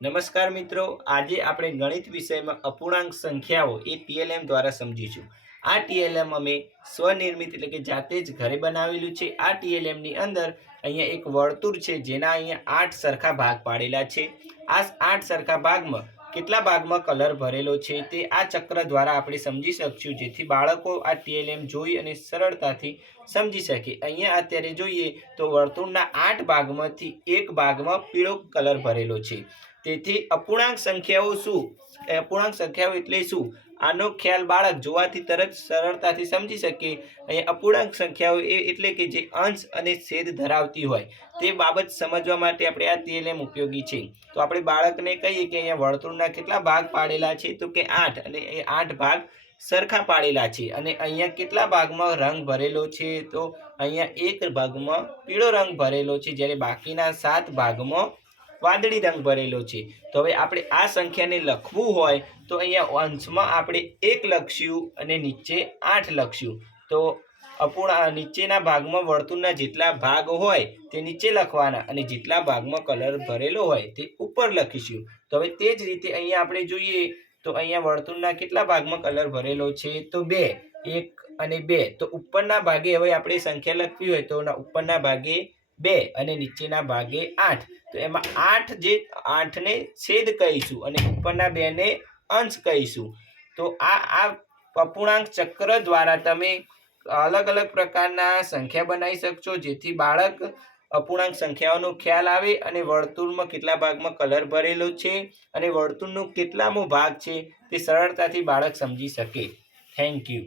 નમસ્કાર મિત્રો, આજે આપણે ગણિત વિષયમાં અપૂર્ણાંક સંખ્યાઓ એ ટીએલએમ દ્વારા સમજીશું. આ ટીએલએમ અમે સ્વનિર્મિત એટલે કે જાતે જ ઘરે બનાવેલું છે. આ ટીએલએમની અંદર અહીંયા એક વર્તુળ છે જેના અહીંયા આઠ સરખા ભાગ પાડેલા છે. આ આઠ સરખા ભાગમાં કેટલા ભાગમાં કલર ભરેલો છે તે આ ચક્ર દ્વારા આપણે સમજી શકશું, જેથી બાળકો આ ટીએલએમ જોઈ અને સરળતાથી સમજી શકે. અહીંયા અત્યારે જોઈએ તો વર્તુળના આઠ ભાગમાંથી એક ભાગમાં પીળો કલર ભરેલો છે. તેથી અપૂર્ણાંક સંખ્યાઓ શું? અપૂર્ણાંક સંખ્યાઓ એટલે શું? આનો ખ્યાલ બાળક જોવાથી તરત સરળતાથી સમજી શકે. અહીંયા અપૂર્ણાંક સંખ્યાઓ એ એટલે કે જે અંશ અને છેદ ધરાવતી હોય, તે બાબત સમજવા માટે આપણે આ ટીએલએમ ઉપયોગી છે. તો આપણે બાળકને કહીએ કે અહીંયા વર્તુળના કેટલા ભાગ પાડેલા છે? તો કે આઠ, અને એ આઠ ભાગ સરખા પાડેલા છે. અને અહીંયા કેટલા ભાગમાં રંગ ભરેલો છે? તો અહીંયા એક ભાગમાં પીળો રંગ ભરેલો છે, જ્યારે બાકીના સાત ભાગમાં વાદળી રંગ ભરેલો છે. તો હવે આપણે આ સંખ્યાને લખવું હોય તો અહીંયા અંશમાં આપણે એક લખશું અને નીચે આઠ લખશું તો અપૂર્ણ નીચેના ભાગમાં વર્તુળના જેટલા ભાગ હોય તે નીચે લખવાના અને જેટલા ભાગમાં કલર ભરેલો હોય તે ઉપર લખીશું. તો હવે તે જ રીતે અહીંયા આપણે જોઈએ તો અહીંયા વર્તુળના કેટલા ભાગમાં કલર ભરેલો છે તો બે, એક અને બે. તો ઉપરના ભાગે હવે આપણે સંખ્યા લખવી હોય તો ઉપરના ભાગે બે અને નીચેના ભાગે આઠ. તો એમાં આઠ જે આઠને છેદ કહીશું અને ઉપરના બેને અંશ કહીશું. તો આ આ અપૂર્ણાંક ચક્ર દ્વારા તમે અલગ અલગ પ્રકારના સંખ્યા બનાવી શકશો, જેથી બાળક અપૂર્ણાંક સંખ્યાઓનો ખ્યાલ આવે અને વર્તુળમાં કેટલા ભાગમાં કલર ભરેલો છે અને વર્તુળનો કેટલામો ભાગ છે તે સરળતાથી બાળક સમજી શકે. Thank you.